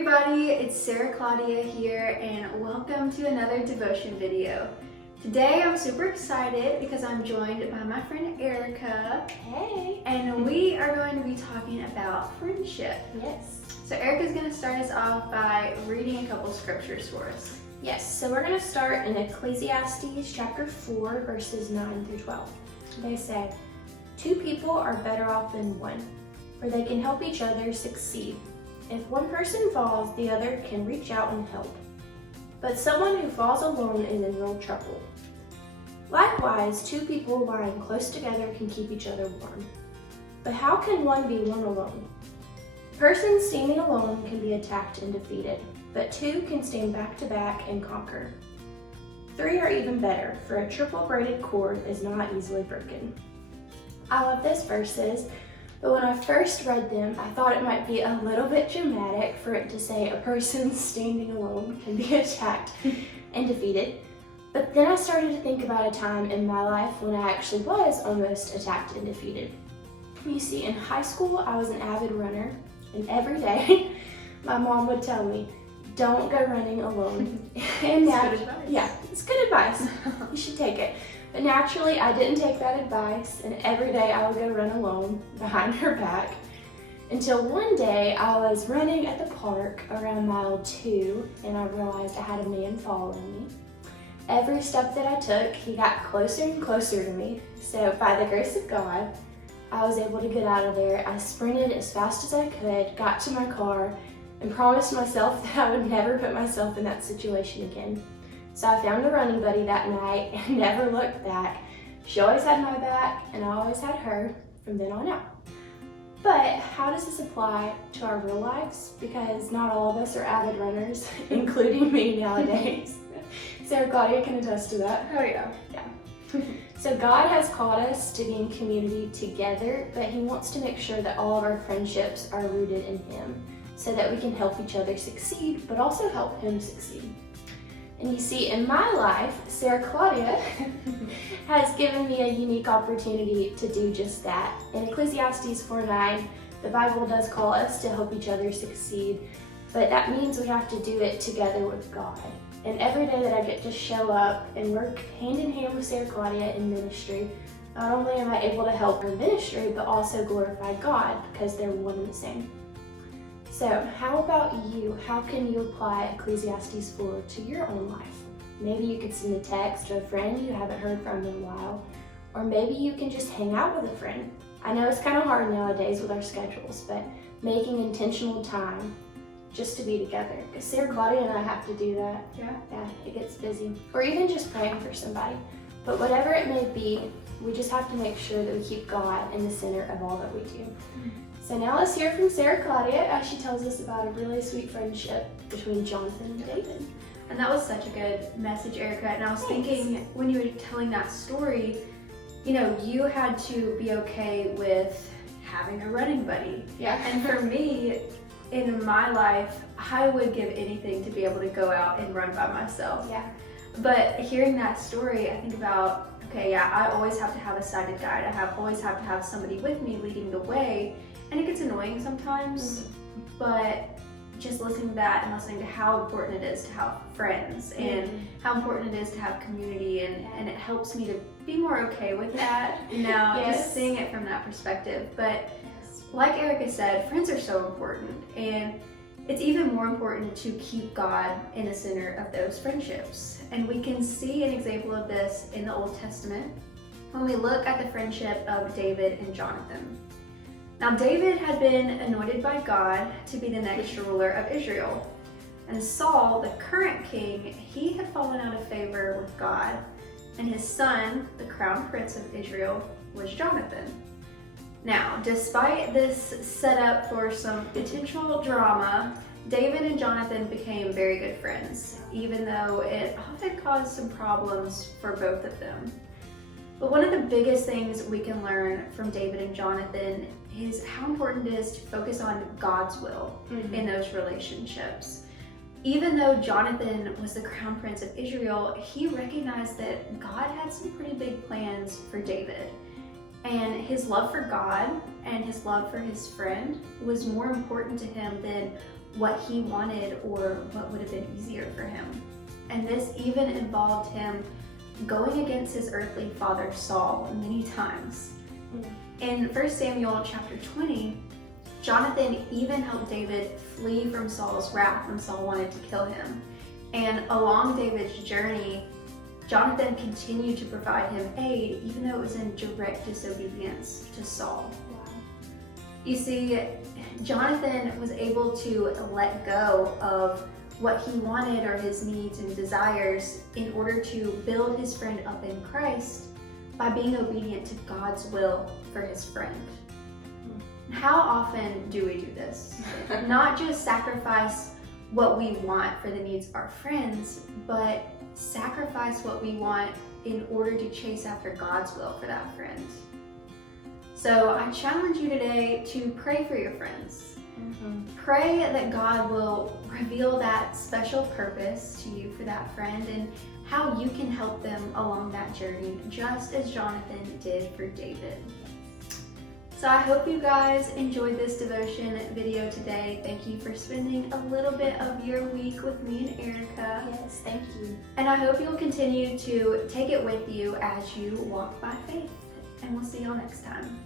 everybody, it's Sarah Claudia here and welcome to another devotion video. Today I'm super excited because I'm joined by my friend Erica. Hey! And we are going to be talking about friendship. Yes. So Erica's going to start us off by reading a couple scriptures for us. Yes, so we're going to start in Ecclesiastes chapter 4 verses 9 through 12. They say, "Two people are better off than one, for they can help each other succeed. If one person falls, the other can reach out and help. But someone who falls alone is in real trouble. Likewise, two people lying close together can keep each other warm. But how can one be one alone? A person standing alone can be attacked and defeated, but two can stand back to back and conquer. Three are even better, for a triple braided cord is not easily broken." I love these verses, but when I first read them, I thought it might be a little bit dramatic for it to say a person standing alone can be attacked and defeated. But then I started to think about a time in my life when I actually was almost attacked and defeated. You see, in high school, I was an avid runner, and every day my mom would tell me, "Don't go running alone." And That's good advice. yeah, it's good advice. You should take it. But naturally, I didn't take that advice, and every day I would go run alone behind her back until one day I was running at the park around mile 2, and I realized I had a man following me. Every step that I took, he got closer and closer to me. So by the grace of God, I was able to get out of there. I sprinted as fast as I could, got to my car, and promised myself that I would never put myself in that situation again. So I found a running buddy that night and never looked back. She always had my back and I always had her from then on out. But how does this apply to our real lives? Because not all of us are avid runners, including me nowadays. Sarah Claudia can attest to that. Oh yeah. So God has called us to be in community together, but He wants to make sure that all of our friendships are rooted in Him so that we can help each other succeed, but also help Him succeed. And you see, in my life, Sarah Claudia has given me a unique opportunity to do just that. In Ecclesiastes 4:9, the Bible does call us to help each other succeed, but that means we have to do it together with God. And every day that I get to show up and work hand in hand with Sarah Claudia in ministry, not only am I able to help her ministry, but also glorify God because they're one and the same. So how about you? How can you apply Ecclesiastes 4 to your own life? Maybe you could send a text to a friend you haven't heard from in a while, or maybe you can just hang out with a friend. I know it's kind of hard nowadays with our schedules, but making intentional time just to be together. Because Sarah Claudia and I have to do that. Yeah. Yeah, it gets busy. Or even just praying for somebody. But whatever it may be, we just have to make sure that we keep God in the center of all that we do. So now let's hear from Sarah Claudia as she tells us about a really sweet friendship between Jonathan and David. And that was such a good message, Erica. And I was Thanks. thinking when you were telling that story, you know, you had to be okay with having a running buddy. Yeah. And for me, in my life, I would give anything to be able to go out and run by myself. Yeah. But hearing that story, I think about, okay, yeah, I always have to have a sighted guide. Always have to have somebody with me leading the way. And it gets annoying sometimes, but just listening to that and listening to how important it is to have friends and how important it is to have community, and it helps me to be more okay with that now, Yes. just seeing it from that perspective. But like Erica said, friends are so important, and it's even more important to keep God in the center of those friendships. And we can see an example of this in the Old Testament when we look at the friendship of David and Jonathan. Now, David had been anointed by God to be the next ruler of Israel. And Saul, the current king, he had fallen out of favor with God. And his son, the crown prince of Israel, was Jonathan. Now, despite this setup for some potential drama, David and Jonathan became very good friends, even though it often caused some problems for both of them. But one of the biggest things we can learn from David and Jonathan is how important it is to focus on God's will in those relationships. Even though Jonathan was the crown prince of Israel, he recognized that God had some pretty big plans for David. And his love for God and his love for his friend was more important to him than what he wanted or what would have been easier for him. And this even involved him going against his earthly father Saul many times. In 1 Samuel chapter 20, Jonathan even helped David flee from Saul's wrath when Saul wanted to kill him. And along David's journey, Jonathan continued to provide him aid, even though it was in direct disobedience to Saul. Wow. You see, Jonathan was able to let go of what he wanted or his needs and desires in order to build his friend up in Christ by being obedient to God's will for his friend. How often do we do this? Not just sacrifice what we want for the needs of our friends, but sacrifice what we want in order to chase after God's will for that friend. So I challenge you today to pray for your friends. Pray that God will reveal that special purpose to you for that friend and how you can help them along that journey, just as Jonathan did for David. So I hope you guys enjoyed this devotion video today. Thank you for spending a little bit of your week with me and Erica. Yes, thank you. And I hope you'll continue to take it with you as you walk by faith. And we'll see y'all next time.